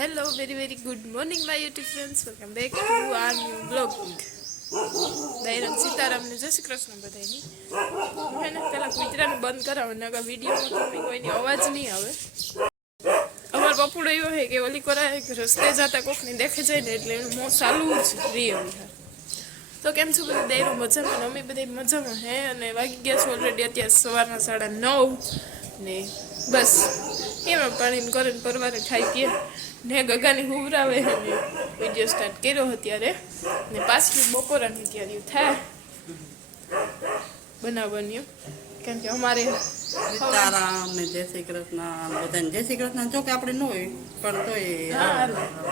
Hello, very very good morning my YouTube friends. Welcome back to our new vlog. દૈરમ સીતારામને જય શ્રી કૃષ્ણ બધાની. હું એને પેલા કૂતરાને બંધ કરાવું નકર વિડીયોમાં કોઈની અવાજ નહીં આવે. અમાર પપુડો એવો હે કે ઓલી કોરા રસ્તે જતા કોકને દેખે જાય ને એટલે એનું મોં ચાલુ જ રીએ. તો કેમ છો બધા દૈરો મજામાં? અમે બધા મજામાં હે અને વાગી ગયા છે ઓલરેડી અત્યારે સવારના 9:30 ને બસ એમાં પાણીને કરીને પરવારે ખાઈ ગયા ને ગગાની હુવરાવે ને વિડીયો સ્ટાર્ટ કર્યો અત્યારે ને પાછી બપોરાની તૈયારી થાય બનાવવાની કારણ કે અમારે સીતારામ ને જય શ્રી કૃષ્ણ બધાને જય શ્રી કૃષ્ણ. જો કે આપણે ન હોય પણ તોય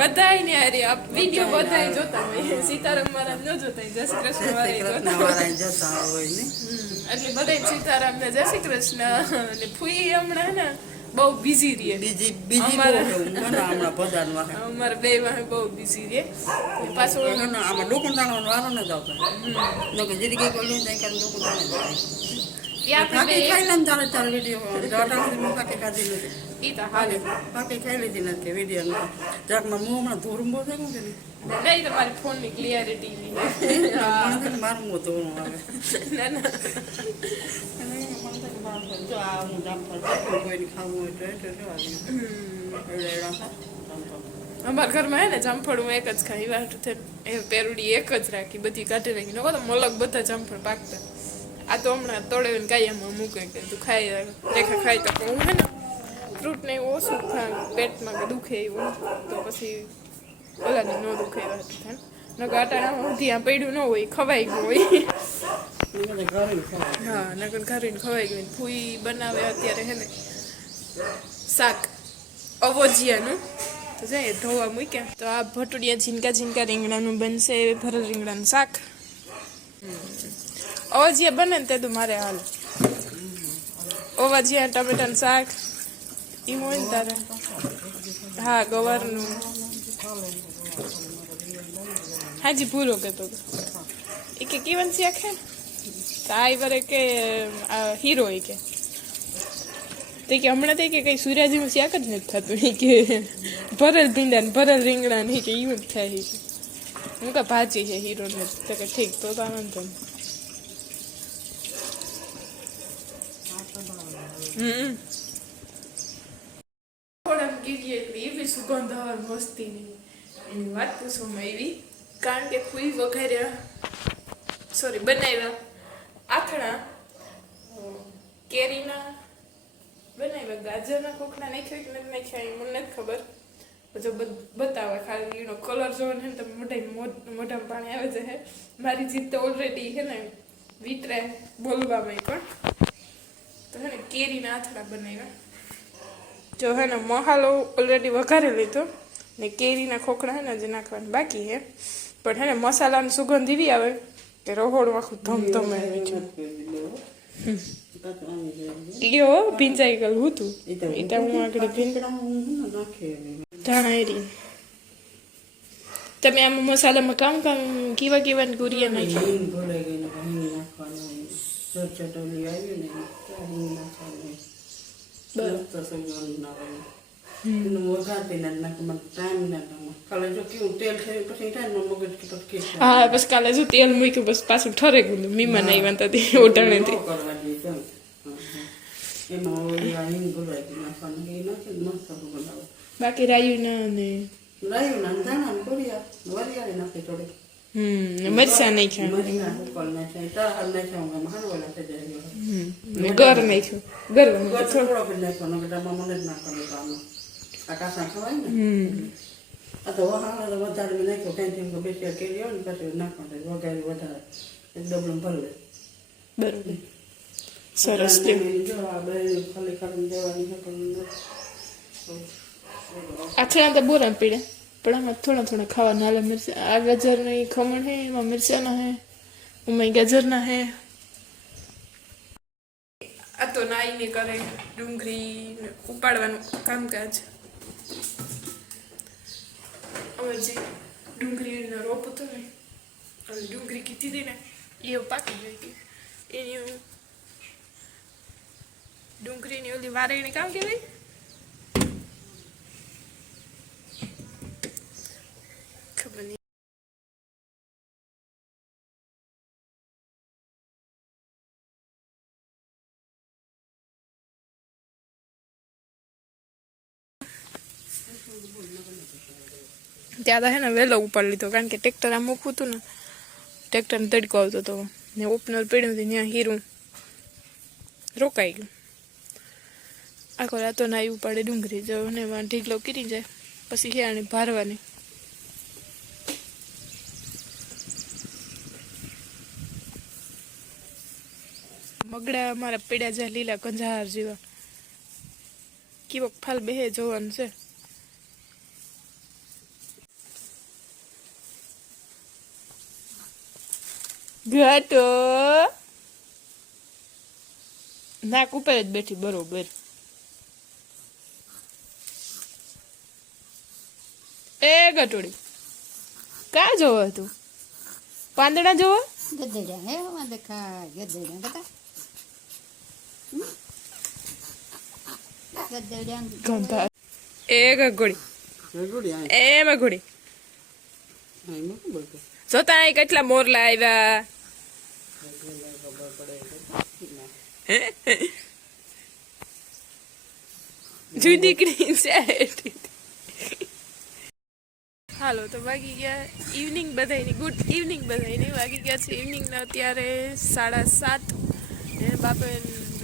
બધાય ને અરે આ વિડીયો બધાય જોતા હોય. સીતારામ મારા ન જોતા જય શ્રી કૃષ્ણ વાળા જોતા હોય ને એટલે બધાય સીતારામ ને જય શ્રી કૃષ્ણ ને ફૂઈ હમણાં ને બહુ બિઝી રહે. બીજી હમણાં બધામાં અમારે બે માં બહુ બિઝી રહે પાછું આમાં ડોકું તાણવાનો વારો ન જ આવતો. લોકો જેથી કઈ બોલ્યું ત્યાં કારણ ડોકું તાણે ચાલે વિડીયો પાકે ખાધી નથી. ઈ તો હાલે પાકે ખાઈ લીધી નથી કે વિડીયો જરાકમાં હું હમણાં ધોરું બહુ થાય કે નહીં તમારી ફોન ની ક્લિયરિટી મારું મોં ધોરું આવે ના ના જો આ હું જામફળ કોઈને ખાવું હોય તો અમારા ઘરમાં હે ને જામફળ હું એક જ ખાઈ વાત એ પેરુડી એક જ રાખી બધી કાઢી નાખી નકો તો મલક બધા જામફળ પાકતા. આ તો હમણાં તોડે ને કાયમાં મૂકે કે તું ખાઈ રેખા ખાઈ તો હું હે ને ફ્રૂટ ને એવું ઓછું ખાય પેટમાં કે દુખે એવું તો પછી ઓલાને ન દુખે વાત થાય ને ગાટાણામાં ત્યાં પડ્યું ન હોય ખવાઈ ગયું હોય. હા નગર ઘરીને ખવાઈ ગયું. ફૂઈ બનાવે અત્યારે હે ને શાક અવોજિયાનું તો જાય ધોવા મૂક્યા તો આ ભટુડિયા ઝીનકા ઝીનકા રીંગણાનું બનશે ભરેલ રીંગણાનું શાક. અવજિયા બને ને તે તો મારે હાલ અવજિયા ટમેટાનું શાક એ હોય ને તારે હા ગવારનું હાજી પૂરો કહેતો એ કે કેવન શાક હે તો આ વરે કે હીરો એ કે તે કે હમણાં તે કે કઈ સૂર્યાજીનું શાક જ નથી થતું એ કે ભરેલ ભીંડા ને ભરેલ રીંગણા ને કે એવું જ થાય હું કે ભાજી છે હીરો ને તો કે ઠીક તો વાંધો એવી સુગંધ આવે મસ્તીની એની વાત પૂછવામાં આવી કારણ કે ફૂઈ વઘાર્યા બનાવ્યા આથણા કેરીના બનાવ્યા ગાજરના કોકના નાખ્યા કે નથી નાખ્યા એ મને નથી ખબર જો બતાવે ખાલી એનો કલર જોવો ને તો મોઢામાં પાણી આવે છે. મારી જીત તો ઓલરેડી છે ને વિતરાય બોલવામાં પણ તો હે ને કેરીના આથડા બનાવ્યા જો હે ને મસાલો ઓલરેડી વઘારી લીધો ને કેરીના ખોખડા હે ને જે નાખવાનું બાકી હે પણ હે ને મસાલાની સુગંધ એવી આવે કે રહોડું આખું ધમધમે યો ભીંજાઈ ગયેલું હતું એ તો હું આગળ ધાણારી તમે આમાં મસાલામાં કામ કેવા કેવા ગુરિયા હા બસ કાલે જો તેલ મૂક્યું બસ પાછું ઠરે ગયું મીમા નહીં વાંધતી ઓટાણેથી બાકી રાયું ના ને મરચા નહીં ખાય ગર નાખ્યું બરોબર સરસ આખલા તો બોરા પીડ્યા પણ આમાં થોડા થોડા ખાવાના હાલે મિર્ચા આ ગાજરના ખમણ હે એમાં મિર્ચાના હે ઉમાં ગાજરના હે આ તો નાઈને કરે ડુંગળી ઉપાડવાનું કામકાજ હવે જે ડુંગળીનો રોપ હતો ને ડુંગળી કીધી હતી ને એ પાકી ગઈ હતી એની ડુંગળીની ઓલી વારેણી કામ કેવી ત્યાં તો હે ને વહેલો ઉપાડી લીધો, કારણ કે ટ્રેક્ટર આમ મૂકવું હતું ને, ટ્રેક્ટરને તડકો આવતો હતો ને ઓપનર પડ્યું હતું ત્યાં હીરું રોકાઈ ગયું. આખો રાતો નાઈ ઉપાડે ડુંગળી જો ને એમાં ઢીકલો કીરી જાય પછી હિયાણી ભારવાની. મગડા અમારા પડ્યા જાય લીલા કંજાર જેવા, કેવો ફાલ બેહે જોવાનું છે. ઘાટો નાક ઉપર જ બેઠી બરોબર. એ ગટોડી કા જોવો તું? પાંદડા જોવો? ગધેડા હે હવા દેખાય ગધેડા કતા ગધેડા ગંધા એ ગગોડી એ મગોડી જોતા અહીં કેટલા મોરલા આવ્યા. જુ દીકરી છે. હાલો તો વાગી ગયા ઇવનિંગ બધાની, ગુડ ઇવનિંગ બધાની. વાગી ગયા છે ઇવનિંગના અત્યારે 7:30. ને બાપે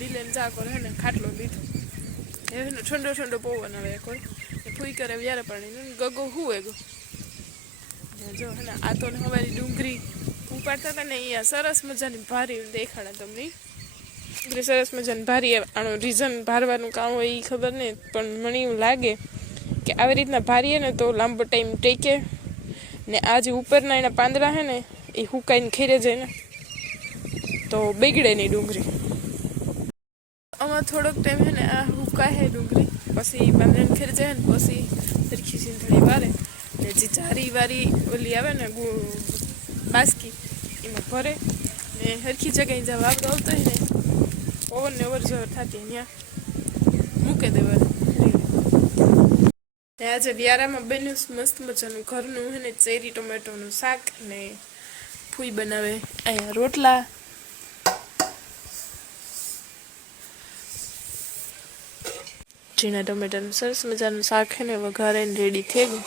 લીલેને ચાકોર હે ને ખાટલો લીધો. એનો ઠંડો ઠંડો પવન આવે કોઈ ફૂઈ કરે વ્યારે પાણી ગગો હુએ ગો. જો હે ને આ તો હવારી ડુંગળી ઉપાડતા હતા ને અહીંયા સરસ મજાની ભારી દેખાડા તમને. ડુંગળી સરસ મજાની ભારી. આનું રીઝન ભારવાનું કામ હોય એ ખબર નહીં, પણ મને એવું લાગે કે આવી રીતના ભારીએ ને તો લાંબો ટાઈમ ટેકે ને આ જે ઉપરના એના પાંદડા છે ને એ હુકાઈને ખેરે જાય ને તો બગડે નહીં ડુંગળી. આમાં થોડોક ટાઈમ છે ને આ હુકાય ડુંગળી, પછી પાંદડાને ખેરે જાય ને પછી સરખી સીંધણી વારે ને જે ચારી વારી ઓલી આવે ને બાસકી એમાં ભરે ને સરખી જગ્યાએ જ્યાં વાગડો આવતો હોય ને ઓવર ને ઓવર જવર થતી ત્યાં મૂકી દેવાનું. આજે વ્યારામાં બન્યું મસ્ત મજાનું ઘરનું હે ને ચેરી ટોમેટોનું શાક ને ફૂઈ બનાવે અહીંયા રોટલા. ઝીણા ટોમેટાનું સરસ મજાનું શાક હે ને વઘારે ને રેડી થઈ ગયું.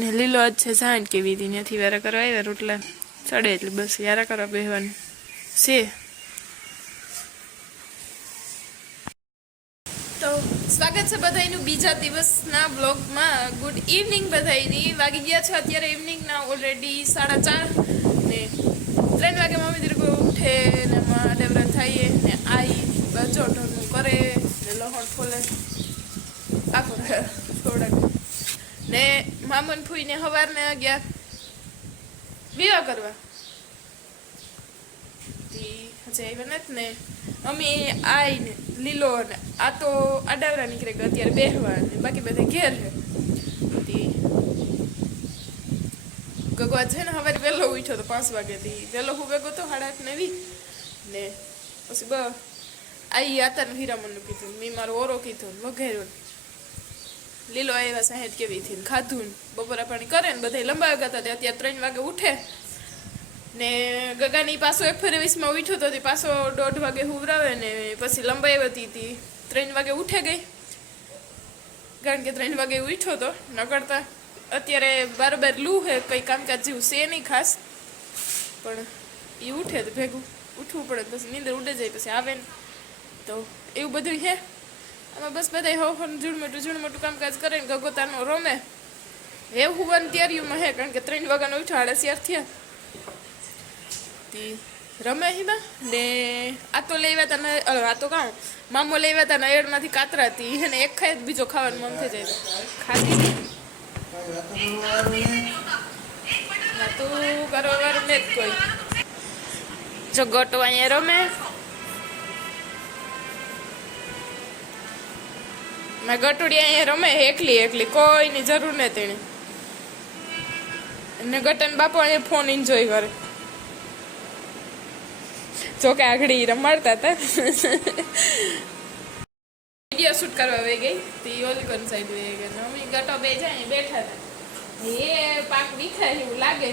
ને લીલો આજ છે જાણ કેવી હતી ત્યાંથી વ્યારા કરવા આવ્યા, રોટલા ચડે એટલે બસ વ્યારા કરવા બેહવાનું છે. તો સ્વાગત છે બધાનું બીજા દિવસના બ્લોગમાં. ગુડ ઇવનિંગ બધાની. વાગી ગયા છે અત્યારે ઇવનિંગના ઓલરેડી 4:30 ને 3 વાગે મમ્મી દીર્ઘ ઉઠે ને માં ડેવરા થઈએ ને આઈ બચો ઢોરનું કરે ને લહણ ફોલે આખો થોડાક ને મામન ફૂઈને સવારને ગયા વિવાહ કરવા. હજી આવ્યા નથી ને અમે આઈને લીલો ને આ તો આડાવરા નીકળે ગયા અત્યારે બેહવા ને બાકી બધા ઘેર છે. ગગવા છે ને સવારે વહેલો ઉઠ્યો તો 5 વાગ્યાથી વહેલો હું ભેગો તો 8:30 ને પછી આઈ આતાને હીરામણનું કીધું, મેં મારો ઓરો કીધો વઘેર્યો. લીલો આવ્યા સાહેબ કેવી થી ખાધું ને બપોરા પાણી કરે ને બધા લંબાવ્યા ગયા હતા. અત્યારે 3 વાગે ઉઠે ને ગગાની પાછો 1:20 ઉઠ્યો તો પાછો 1:30 વાગે હુવરાવે ને પછી લંબાઈ હતી 3 વાગે ઉઠે ગઈ, કારણ કે 3 વાગે ઉઠ્યો તો ન કરતા અત્યારે બારોબાર લૂ હે, કંઈ કામકાજ જેવું છે નહીં ખાસ, પણ એ ઉઠે તો ભેગું ઉઠવું પડે પછી નીંદર ઉડે જાય પછી આવે ને તો એવું બધું છે. આમાં બસ બધા ઝૂણ મોટું કામકાજ કરે ને ગગોતાનો રમે એ હુવાની તૈયારીઓમાં હે, કારણ કે 3 વાગ્યાનો ઉઠ્યો 8:30 થયા રમે હિમાં ને આ તો લેવા તા આ તો કાં મામો લેવા તા નયડમાંથી કાતરા હતી એને એક ખાય બીજો ખાવાનું મન થઈ જાય ખાધી તું કરવા વાળું ને જ કોઈ જો ગોટો અહીંયા રમે મેં ગટોડી અહીંયા રમે એકલી કોઈની જરૂર નહીં તેને ને ગટન બાપો અહીંયા ફોન એન્જોય કરે. જોકે આગળ રમાડતા હતા વિડીયો શૂટ કરવા વહી ગઈ તે ઓલકન સાઈડ વહી ગઈ મમ્મી ગટો બે જાય બેઠા હતા એ પાક વિખાય એવું લાગે